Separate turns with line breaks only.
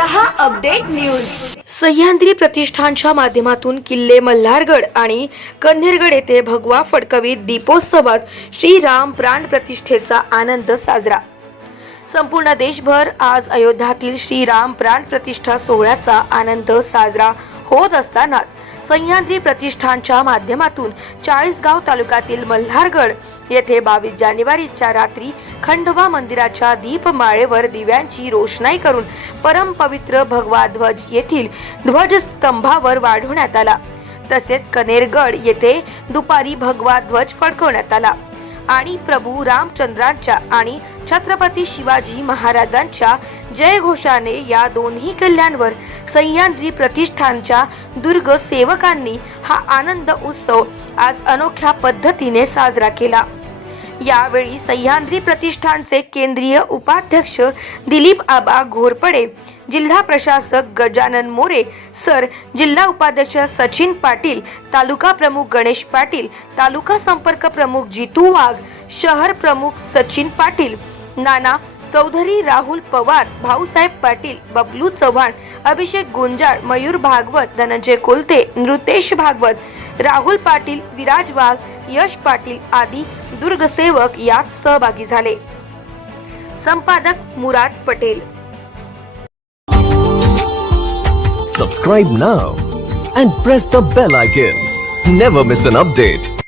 सहा update news. Sahyadri प्रतिष्ठानच्या माध्यमातून किल्ले मल्हारगड आणि कन्हेरगड येथे भगवा फडकवीत दीपोत्सवात श्रीराम प्राण प्रतिष्ठेचा आनंद साजरा. संपूर्ण देशभर आज अयोध्यातील श्रीराम प्राण प्रतिष्ठा सोहळ्याचा आनंद साजरा होत असतानाच सह्याद्री प्रतिष्ठानच्या माध्यमातून चाळीसगाव तालुक्यातील मल्हारगड येथे बावीस जानेवारीच्या रात्री खंडोबा मंदिराच्या दीपमाळेवर दिव्यांची रोषणाई करून परमपवित्र भगवा ध्वज येथील ध्वजस्तंभावर वाढवण्यात आला. तसेच कनेरगड येथे दुपारी भगवा ध्वज फडकवण्यात आला. आणि प्रभू रामचंद्रांच्या आणि छत्रपती शिवाजी महाराजांच्या जयघोषाने या दोन्ही किल्ल्यांवर सह्याद्री प्रतिष्ठानच्या दुर्ग सेवकांनी हा आनंद उत्सव आज अनोख्या पद्धतीने साजरा केला. यावेळी सह्याद्री प्रतिष्ठानचे केंद्रीय उपाध्यक्ष दिलीप आबा घोरपडे जिल्हा प्रशासक गजानन मोरे सर जिल्हा उपाध्यक्ष सचिन पाटील तालुका प्रमुख गणेश पाटील तालुका संपर्क प्रमुख जितू वाघ शहर प्रमुख सचिन पाटील नाना चौधरी राहुल पवार भाऊसाहेब पाटील बबलू चव्हाण अभिषेक गुंजाळ मयूर भागवत धनंजय कोलते नृतेश भागवत राहुल पाटील विराज वाघ यश पाटील आदी दुर्गसेवक यात सहभागी झाले संपादक Murad Patel
Subscribe now and press the bell icon. Never miss an update.